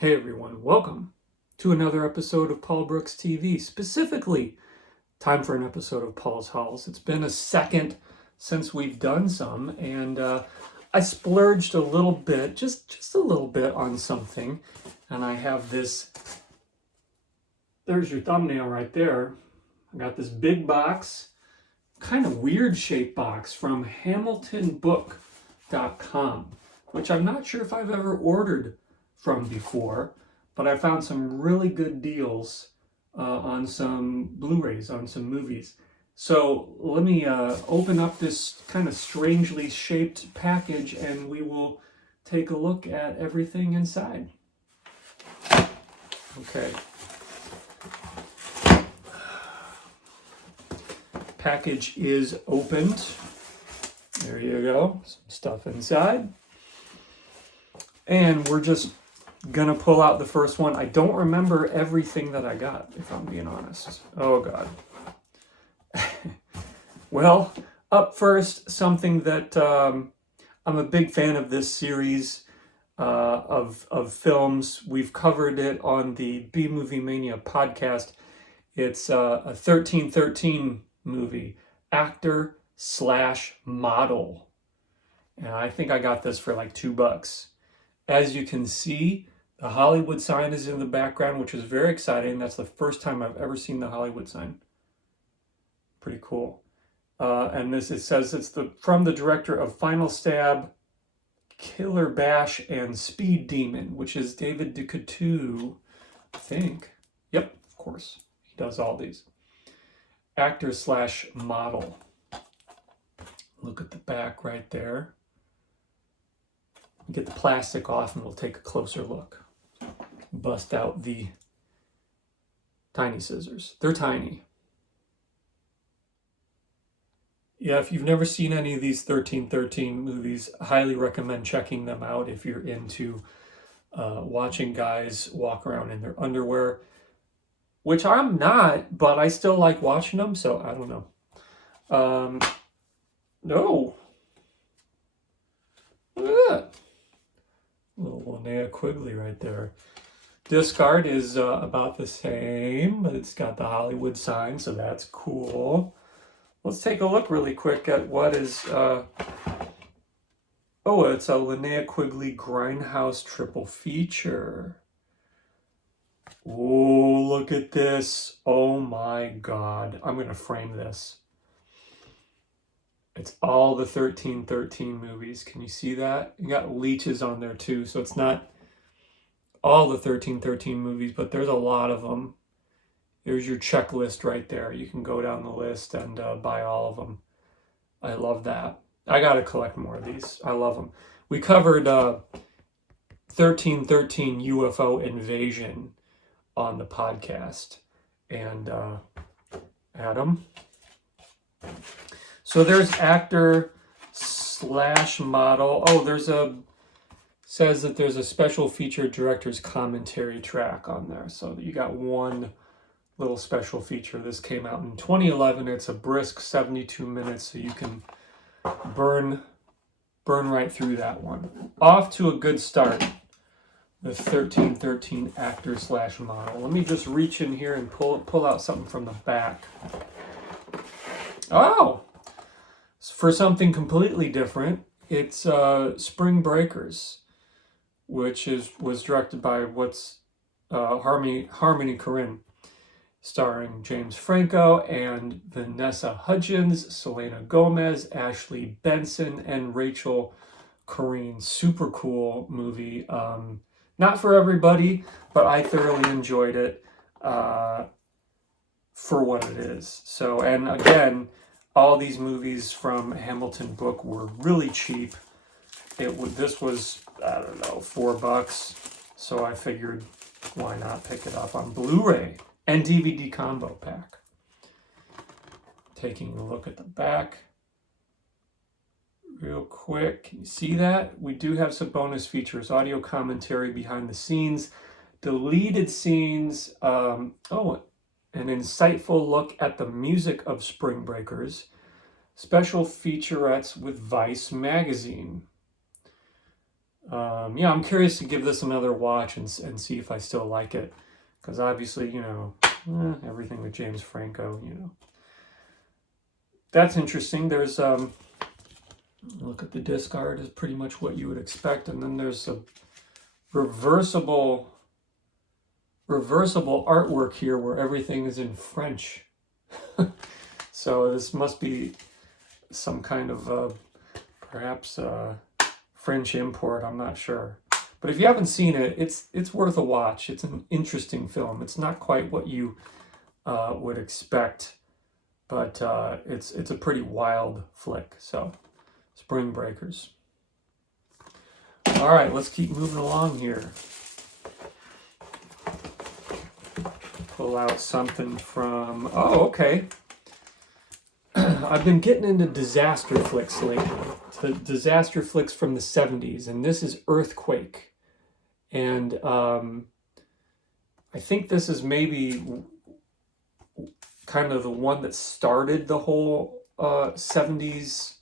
Hey everyone, welcome to another episode of Paul Brooks TV. Specifically, time for an episode of Paul's Halls. It's been a second since we've done some, and I splurged a little bit, just a little bit on something, and I have this. There's your thumbnail right there. I got this big box, kind of weird shaped box from HamiltonBook.com, which I'm not sure if I've ever ordered from before, but I found some really good deals on some Blu-rays, on some movies. So let me open up this kind of strangely shaped package and we will take a look at everything inside. Okay. Package is opened. There you go. Some stuff inside. And we're just gonna pull out the first one. I don't remember everything that I got, if I'm being honest. Oh God. Well, up first, something that I'm a big fan of this series of films. We've covered it on the B Movie Mania podcast. It's a 1313 movie, actor/model. And I think I got this for like $2. As you can see, the Hollywood sign is in the background, which is very exciting. That's the first time I've ever seen the Hollywood sign. Pretty cool. And it says it's from the director of Final Stab, Killer Bash, and Speed Demon, which is David Ducatteau, I think. Yep, of course. He does all these. Actor/model. Look at the back right there. Get the plastic off and we'll take a closer look. Bust out the tiny scissors. They're tiny. Yeah, if you've never seen any of these 1313 movies, I highly recommend checking them out if you're into watching guys walk around in their underwear, which I'm not, but I still like watching them, so I don't know. No. Look at that. Little Linnea Quigley right there. Disc art is about the same, but it's got the Hollywood sign, so that's cool. Let's take a look really quick at what is... it's a Linnea Quigley Grindhouse triple feature. Oh, look at this. Oh my God. I'm going to frame this. It's all the 1313 movies. Can you see that? You got leeches on there too, so it's not all the 1313 movies, but there's a lot of them. There's your checklist right there. You can go down the list and buy all of them. I love that. I got to collect more of these. I love them. We covered 1313 UFO Invasion on the podcast. And Adam. So there's actor/model. Oh, says that there's a special feature director's commentary track on there. So you got one little special feature. This came out in 2011. It's a brisk 72 minutes, so you can burn right through that one. Off to a good start. The 1313 actor/model. Let me just reach in here and pull out something from the back. Oh! For something completely different, it's Spring Breakers, which was directed by Harmony Korine, starring James Franco and Vanessa Hudgens, Selena Gomez, Ashley Benson, and Rachel Corrine. Super cool movie. Not for everybody, but I thoroughly enjoyed it for what it is. So, and again, all these movies from Hamilton Book were really cheap. This was, I don't know, $4. So I figured, why not pick it up on Blu-ray and DVD combo pack. Taking a look at the back real quick. Can you see that? We do have some bonus features, audio commentary behind the scenes, deleted scenes, an insightful look at the music of Spring Breakers, special featurettes with Vice magazine. Yeah, I'm curious to give this another watch and see if I still like it. Because obviously, everything with James Franco, That's interesting. There's, look at the disc art is pretty much what you would expect. And then there's a reversible artwork here where everything is in French. So this must be some kind of perhaps French import. I'm not sure, but if you haven't seen it, it's worth a watch. It's an interesting film. It's not quite what you would expect, but it's a pretty wild flick. So, Spring Breakers. All right, let's keep moving along here. Pull out something from, oh, okay. I've been getting into disaster flicks lately. The disaster flicks from the 70s, and this is Earthquake. And I think this is maybe kind of the one that started the whole 70s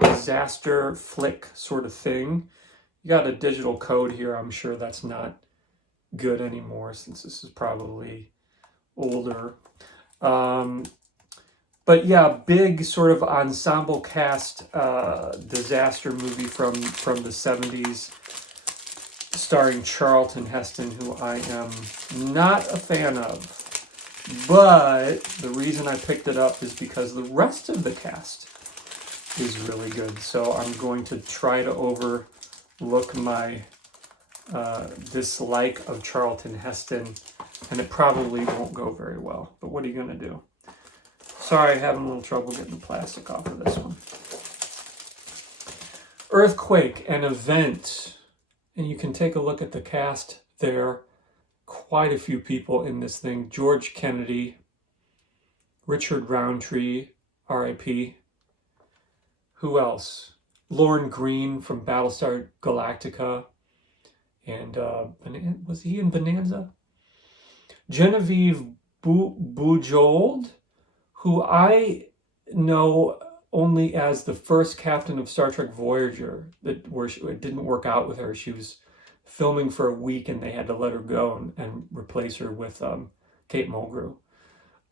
disaster flick sort of thing. You got a digital code here. I'm sure that's not good anymore since this is probably older. But yeah, big sort of ensemble cast disaster movie from the 70s, starring Charlton Heston, who I am not a fan of. But the reason I picked it up is because the rest of the cast is really good. So I'm going to try to overlook my dislike of Charlton Heston, and it probably won't go very well. But what are you going to do? Sorry, having a little trouble getting the plastic off of this one. Earthquake, an event. And you can take a look at the cast there. Quite a few people in this thing. George Kennedy, Richard Roundtree, R.I.P. Who else? Lorne Greene from Battlestar Galactica. And was he in Bonanza? Genevieve Bujold, who I know only as the first captain of Star Trek Voyager, where it didn't work out with her. She was filming for a week and they had to let her go and replace her with Kate Mulgrew.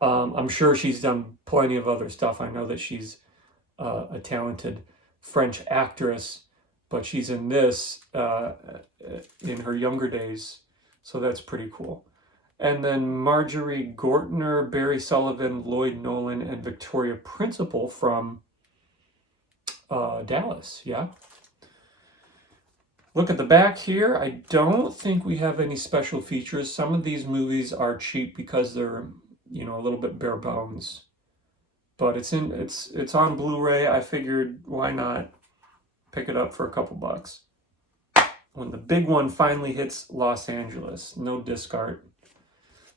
I'm sure she's done plenty of other stuff. I know that she's a talented French actress, but she's in this in her younger days, so that's pretty cool. And then Marjorie Gortner, Barry Sullivan, Lloyd Nolan, and Victoria Principal from Dallas, yeah. Look at the back here. I don't think we have any special features. Some of these movies are cheap because they're, a little bit bare bones. But it's on Blu-ray. I figured, why not pick it up for a couple bucks? When the big one finally hits Los Angeles, no disc art.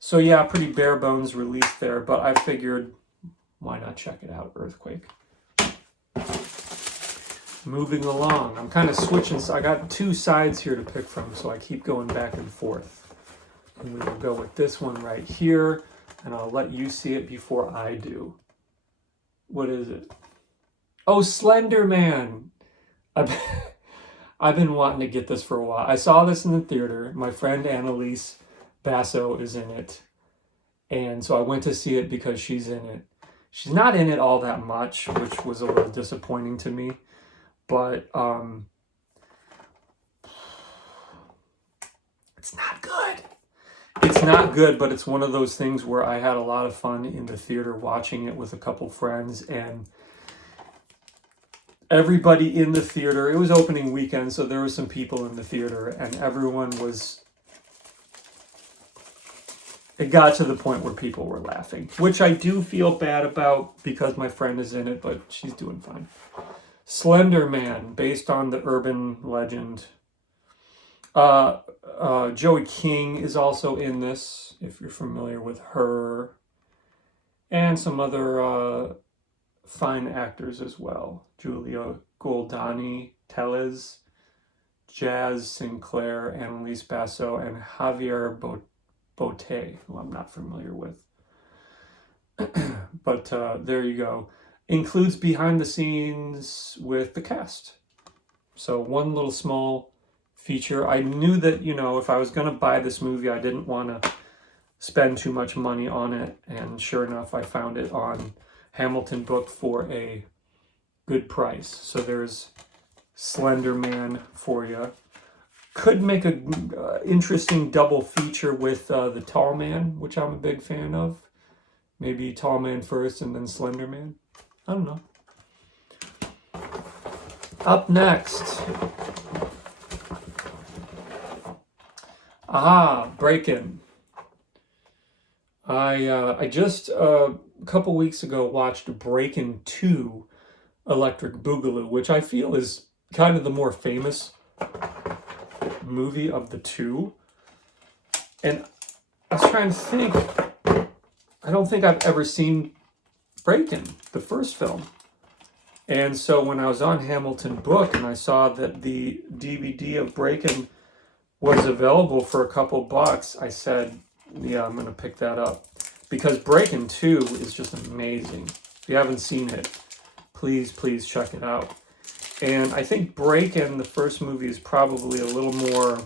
So yeah, pretty bare bones release there, but I figured, why not check it out, Earthquake. Moving along, I'm kind of switching, so I got two sides here to pick from, so I keep going back and forth. And we will go with this one right here, and I'll let you see it before I do. What is it? Oh, Slender Man! I've been wanting to get this for a while. I saw this in the theater. My friend Annalise Basso is in it, and so I went to see it because she's in it. She's not in it all that much, which was a little disappointing to me, but it's not good. It's not good, but it's one of those things where I had a lot of fun in the theater watching it with a couple friends, and everybody in the theater, it was opening weekend, so there were some people in the theater, and everyone was, it got to the point where people were laughing, which I do feel bad about because my friend is in it, but she's doing fine. Slender Man, based on the urban legend. Joey King is also in this, if you're familiar with her. And some other fine actors as well. Julia Goldani Tellez, Jazz Sinclair, Annalise Basso, and Javier Botet, who I'm not familiar with. But there you go. Includes behind the scenes with the cast. So one little small feature. I knew that, you know, if I was going to buy this movie, I didn't want to spend too much money on it. And sure enough, I found it on Hamilton Book for a good price. So there's Slender Man for you. Could make a interesting double feature with the Tall Man, which I'm a big fan of. Maybe Tall Man first and then Slender Man. I don't know. Up next. Break-In. I just a couple weeks ago watched Break-In 2 Electric Boogaloo, which I feel is kind of the more famous movie of the two. And I was trying to think, I don't think I've ever seen Break-In, the first film. And so when I was on Hamilton Book and I saw that the DVD of Break-In was available for a couple bucks, I said, yeah, I'm going to pick that up. Because Break-In 2 is just amazing. If you haven't seen it, please check it out. And I think Break-In, the first movie, is probably a little more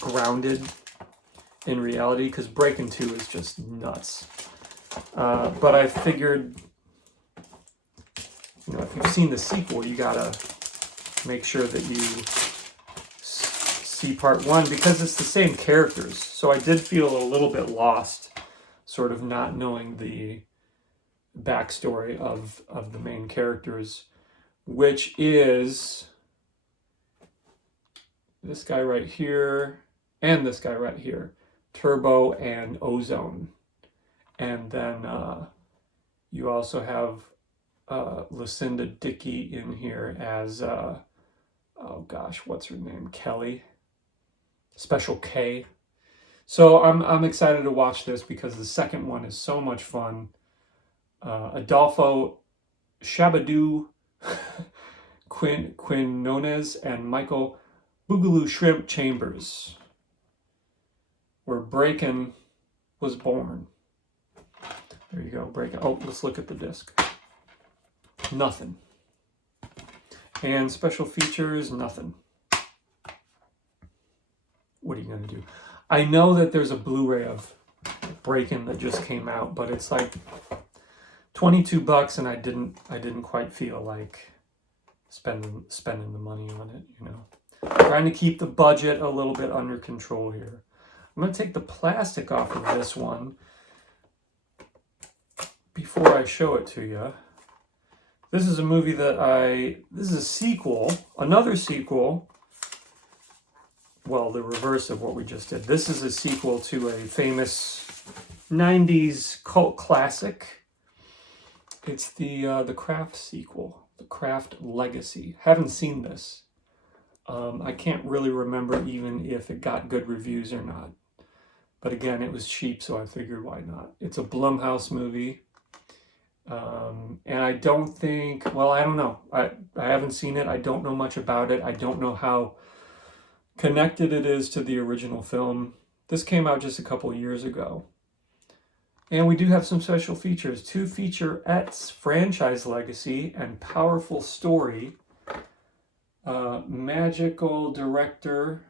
grounded in reality, because Break-In 2 is just nuts. But I figured, you know, if you've seen the sequel, you gotta make sure that you see part one, because it's the same characters. So I did feel a little bit lost, sort of not knowing the backstory of the main characters, which is this guy right here and this guy right here, Turbo and Ozone. And then you also have Lucinda Dickey in here as, oh gosh, what's her name? Kelly. Special K. So I'm excited to watch this because the second one is so much fun. Adolfo Shabadoo Quinones and Michael Boogaloo Shrimp Chambers, where Break-In was born. There you go, Break-In. Oh, let's look at the disc. Nothing. And special features, nothing. What are you going to do? I know that there's a Blu-ray of Break-In that just came out, but it's like $22 and I didn't quite feel like spending the money on it, you know. Trying to keep the budget a little bit under control here. I'm going to take the plastic off of this one before I show it to you. This is a movie that this is a sequel, another sequel. Well, the reverse of what we just did. This is a sequel to a famous 90s cult classic. It's the Craft sequel, The Craft Legacy. Haven't seen this. I can't really remember even if it got good reviews or not. But again, it was cheap, so I figured why not. It's a Blumhouse movie. And I don't think, well, I don't know. I haven't seen it. I don't know much about it. I don't know how connected it is to the original film. This came out just a couple years ago. And we do have some special features. 2 featurettes, Franchise Legacy and Powerful Story. Magical Director.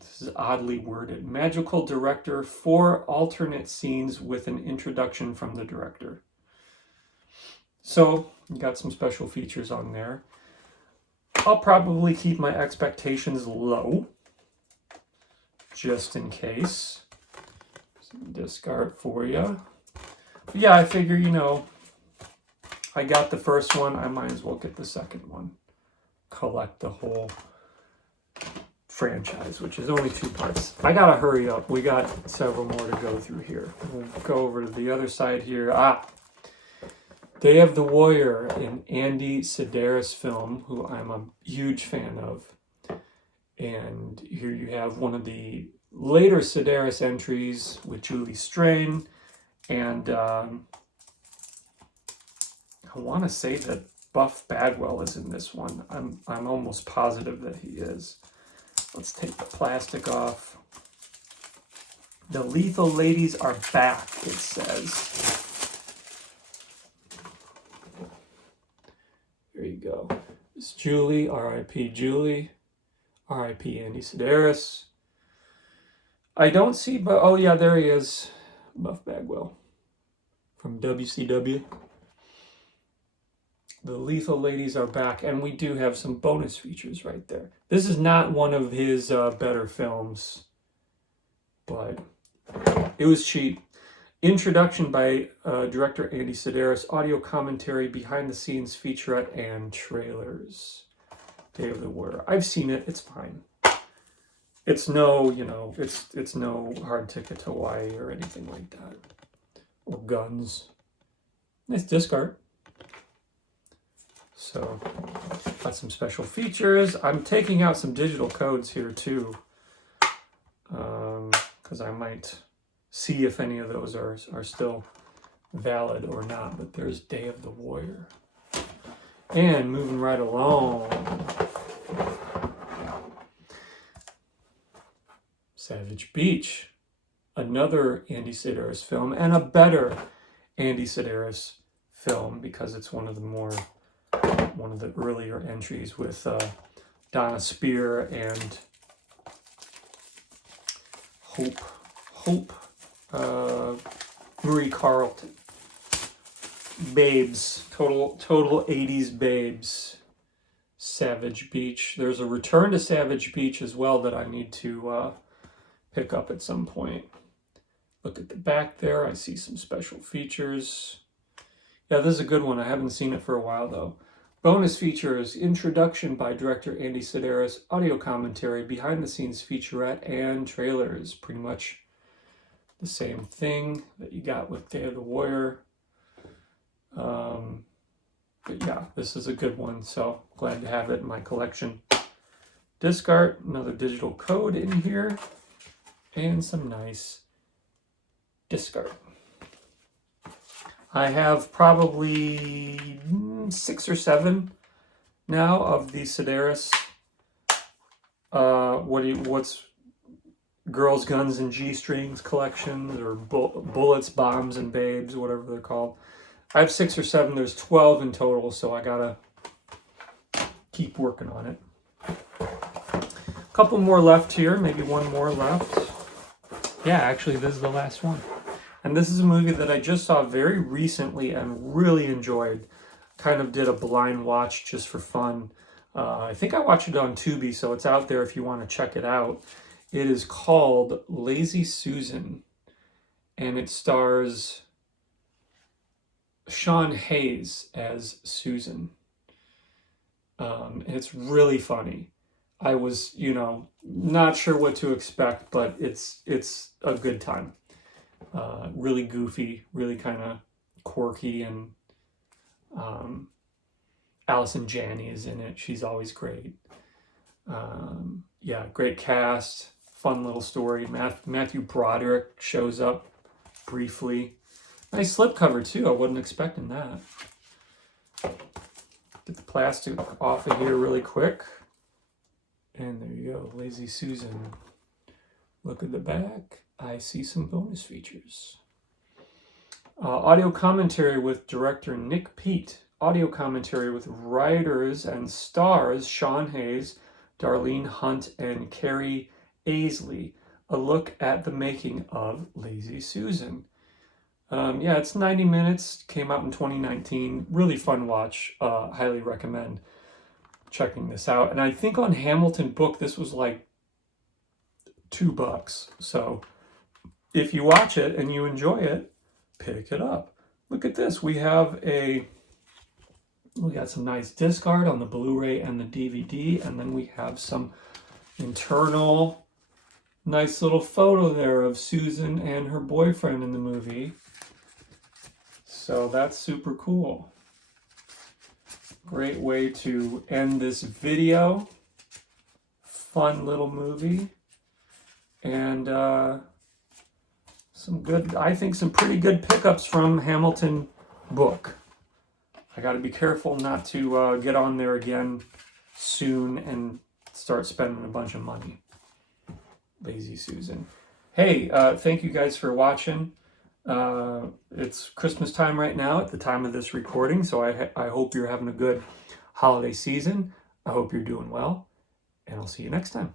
This is oddly worded. Magical Director, 4 alternate scenes with an introduction from the director. So, you got some special features on there. I'll probably keep my expectations low, just in case. Some disc art for you. But yeah, I figure, you know, I got the first one, I might as well get the second one. Collect the whole franchise, which is only 2 parts. I gotta hurry up. We got several more to go through here. We'll go over to the other side here. Day of the Warrior, an Andy Sedaris film, who I'm a huge fan of. And here you have one of the later Sedaris entries with Julie Strain. And I want to say that Buff Bagwell is in this one. I'm almost positive that he is. Let's take the plastic off. The Lethal Ladies are back, it says. go. It's Julie, R.I.P. Julie, R.I.P. Andy Sedaris. I don't see, but oh yeah, there he is, Buff Bagwell from WCW. The Lethal Ladies are back, and we do have some bonus features right there. This is not one of his better films, but it was cheap. Introduction by director Andy Sedaris, audio commentary, behind the scenes featurette, and trailers. Day of the Warrior. I've seen it. It's fine. It's no, it's no hard ticket to Hawaii or anything like that. Or guns. Nice disc art. So, got some special features. I'm taking out some digital codes here too, because I might see if any of those are still valid or not. But there's Day of the Warrior. And moving right along, Savage Beach, another Andy Sedaris film, and a better Andy Sedaris film because it's one of the earlier entries with Donna Spear and Hope Marie Carlton. Babes, total 80s babes. Savage Beach. There's a return to Savage Beach as well that I need to pick up at some point. Look at the back there. I see some special features. Yeah, this is a good one. I haven't seen it for a while though. Bonus features, introduction by director Andy Sedaris, audio commentary, behind the scenes featurette, and trailers. Pretty much the same thing that you got with Day of the Warrior. But yeah, this is a good one, so glad to have it in my collection. Disc art, another digital code in here, and some nice disc art. I have probably 6 or 7 now of the Sedaris. What's Girls, Guns, and G-Strings collections, or Bullets, Bombs, and Babes, whatever they're called. I have 6 or 7. There's 12 in total, so I gotta keep working on it. A couple more left here, maybe one more left. Yeah, actually, this is the last one. And this is a movie that I just saw very recently and really enjoyed. Kind of did a blind watch just for fun. I think I watched it on Tubi, so it's out there if you want to check it out. It is called Lazy Susan, and it stars Sean Hayes as Susan. And it's really funny. I was, not sure what to expect, but it's a good time. Really goofy, really kind of quirky, and Allison Janney is in it. She's always great. Yeah, great cast, fun little story. Matthew Broderick shows up briefly. Nice slipcover too. I wasn't expecting that. Get the plastic off of here really quick. And there you go, Lazy Susan. Look at the back. I see some bonus features. Audio commentary with director Nick Peet. Audio commentary with writers and stars Sean Hayes, Darlene Hunt, and Carrie Aisley. A look at the making of Lazy Susan. Yeah, it's 90 minutes. Came out in 2019. Really fun watch. Highly recommend checking this out. And I think on Hamilton Book, this was like $2. So if you watch it and you enjoy it, pick it up. Look at this. We got some nice disc art on the Blu-ray and the DVD, and then we have some internal nice little photo there of Susan and her boyfriend in the movie. So that's super cool. Great way to end this video. Fun little movie. And some pretty good pickups from Hamilton Book. I got to be careful not to get on there again soon and start spending a bunch of money. Lazy Susan. Hey, thank you guys for watching. It's Christmas time right now at the time of this recording, so I hope you're having a good holiday season. I hope you're doing well, and I'll see you next time.